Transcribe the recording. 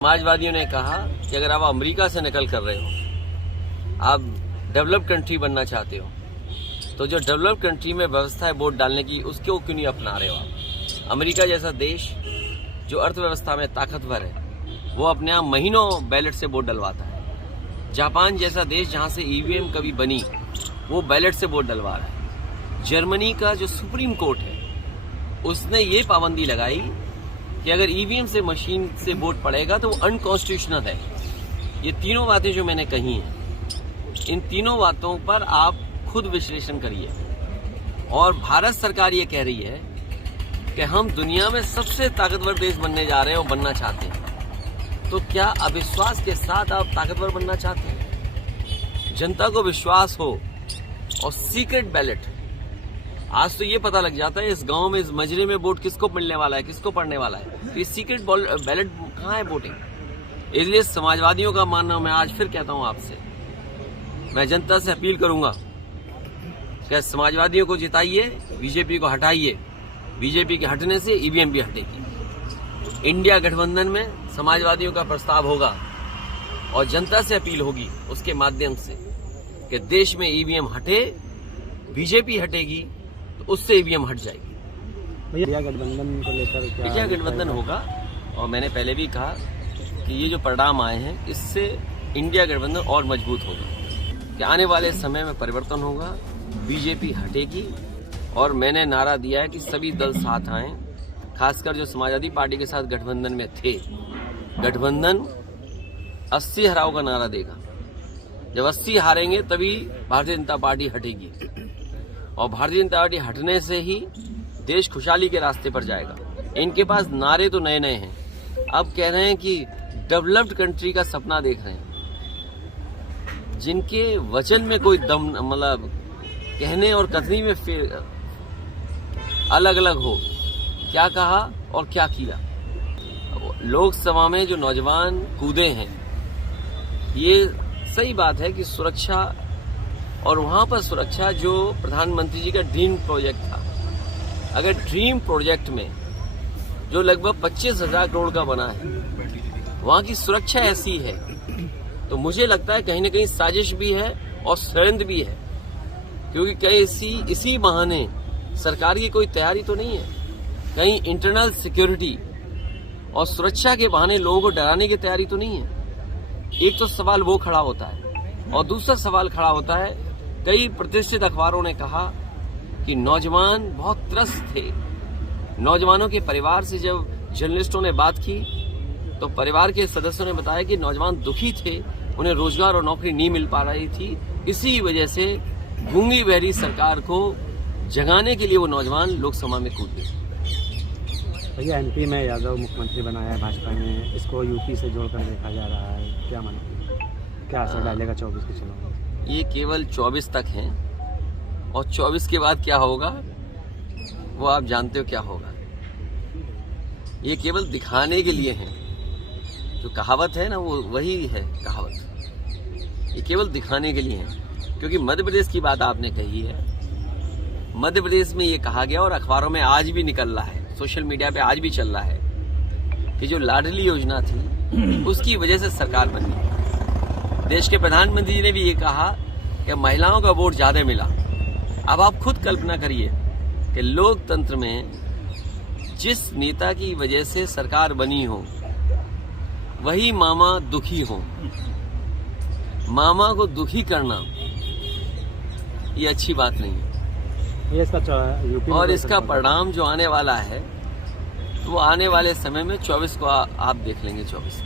समाजवादियों ने कहा कि अगर आप अमेरिका से नकल कर रहे हो, आप डेवलप्ड कंट्री बनना चाहते हो, तो जो डेवलप्ड कंट्री में व्यवस्था है वोट डालने की, उसको क्यों नहीं अपना रहे हो आप। अमेरिका जैसा देश जो अर्थव्यवस्था में ताकतवर है, वो अपने आप महीनों बैलेट से वोट डलवाता है। जापान जैसा देश जहां से ईवीएम कभी बनी, वो बैलेट से वोट डलवा रहा है। जर्मनी का जो सुप्रीम कोर्ट है, उसने ये पाबंदी लगाई कि अगर ईवीएम से मशीन से वोट पड़ेगा तो वो अनकॉन्स्टिट्यूशनल है। ये तीनों बातें जो मैंने कही हैं, इन तीनों बातों पर आप खुद विश्लेषण करिए। और भारत सरकार ये कह रही है कि हम दुनिया में सबसे ताकतवर देश बनने जा रहे हैं और बनना चाहते हैं। तो क्या अविश्वास के साथ आप ताकतवर बनना चाहते हैं? जनता को विश्वास हो और सीक्रेट बैलेट, आज तो ये पता लग जाता है इस गांव में, इस मजरे में वोट किसको मिलने वाला है, किसको पड़ने वाला है। तो ये सीक्रेट बैलेट कहाँ है वोटिंग? इसलिए समाजवादियों का मानना, मैं आज फिर कहता हूं आपसे, मैं जनता से अपील करूंगा कि समाजवादियों को जिताइए, बीजेपी को हटाइए। बीजेपी के हटने से ईवीएम भी हटेगी। इंडिया गठबंधन में समाजवादियों का प्रस्ताव होगा और जनता से अपील होगी उसके माध्यम से कि देश में ईवीएम हटे, बीजेपी हटेगी तो उससे ईवीएम हट जाएगी। इंडिया गठबंधन को लेकर इंडिया गठबंधन होगा। और मैंने पहले भी कहा कि ये जो परिणाम आए हैं, इससे इंडिया गठबंधन और मजबूत होगा कि आने वाले समय में परिवर्तन होगा, बीजेपी हटेगी। और मैंने नारा दिया है कि सभी दल साथ आएं, खासकर जो समाजवादी पार्टी के साथ गठबंधन में थे। गठबंधन 80 हराओ का नारा देगा। जब 80 हारेंगे तभी भारतीय जनता पार्टी हटेगी, और भारतीय जनता पार्टी हटने से ही देश खुशहाली के रास्ते पर जाएगा। इनके पास नारे तो नए नए हैं, अब कह रहे हैं कि डेवलप्ड कंट्री का सपना देख रहे हैं। जिनके वचन में कोई दम, मतलब कहने और कथनी में फिर अलग अलग हो, क्या कहा और क्या किया। लोकसभा में जो नौजवान कूदे हैं, ये सही बात है कि सुरक्षा, और वहां पर सुरक्षा जो प्रधानमंत्री जी का ड्रीम प्रोजेक्ट था, अगर ड्रीम प्रोजेक्ट में जो लगभग 25,000 करोड़ का बना है, वहां की सुरक्षा ऐसी है, तो मुझे लगता है कहीं न कहीं साजिश भी है और षड्यंत्र भी है। क्योंकि कहीं इसी बहाने सरकार की कोई तैयारी तो नहीं है, कहीं इंटरनल सिक्योरिटी और सुरक्षा के बहाने लोगों को डराने की तैयारी तो नहीं है। एक तो सवाल वो खड़ा होता है, और दूसरा सवाल खड़ा होता है, कई प्रतिष्ठित अखबारों ने कहा कि नौजवान बहुत त्रस्त थे। नौजवानों के परिवार से जब जर्नलिस्टों ने बात की, तो परिवार के सदस्यों ने बताया कि नौजवान दुखी थे, उन्हें रोजगार और नौकरी नहीं मिल पा रही थी। इसी वजह से गूंगी बहरी सरकार को जगाने के लिए वो नौजवान लोकसभा में कूद गए। भैया, एमपी में यादव मुख्यमंत्री बनाया है भाजपा ने, इसको यूपी से जोड़कर देखा जा रहा है, क्या मानते हैं, क्या असर डालेगा 24 के चुनाव में? ये केवल 24 तक हैं, और 24 के बाद क्या होगा वो आप जानते हो क्या होगा। ये केवल दिखाने के लिए हैं। जो कहावत है ना, वो वही है कहावत। ये केवल दिखाने के लिए है। क्योंकि मध्य प्रदेश की बात आपने कही है, मध्य प्रदेश में ये कहा गया और अखबारों में आज भी निकल रहा है, सोशल मीडिया पे आज भी चल रहा है कि जो लाडली योजना थी उसकी वजह से सरकार बनी। देश के प्रधानमंत्री जी ने भी ये कहा कि महिलाओं का वोट ज्यादा मिला। अब आप खुद कल्पना करिए कि लोकतंत्र में जिस नेता की वजह से सरकार बनी हो, वही मामा दुखी हो। मामा को दुखी करना ये अच्छी बात नहीं है। और इसका परिणाम जो आने वाला है, तो वो आने वाले समय में 24 को आप देख लेंगे। 24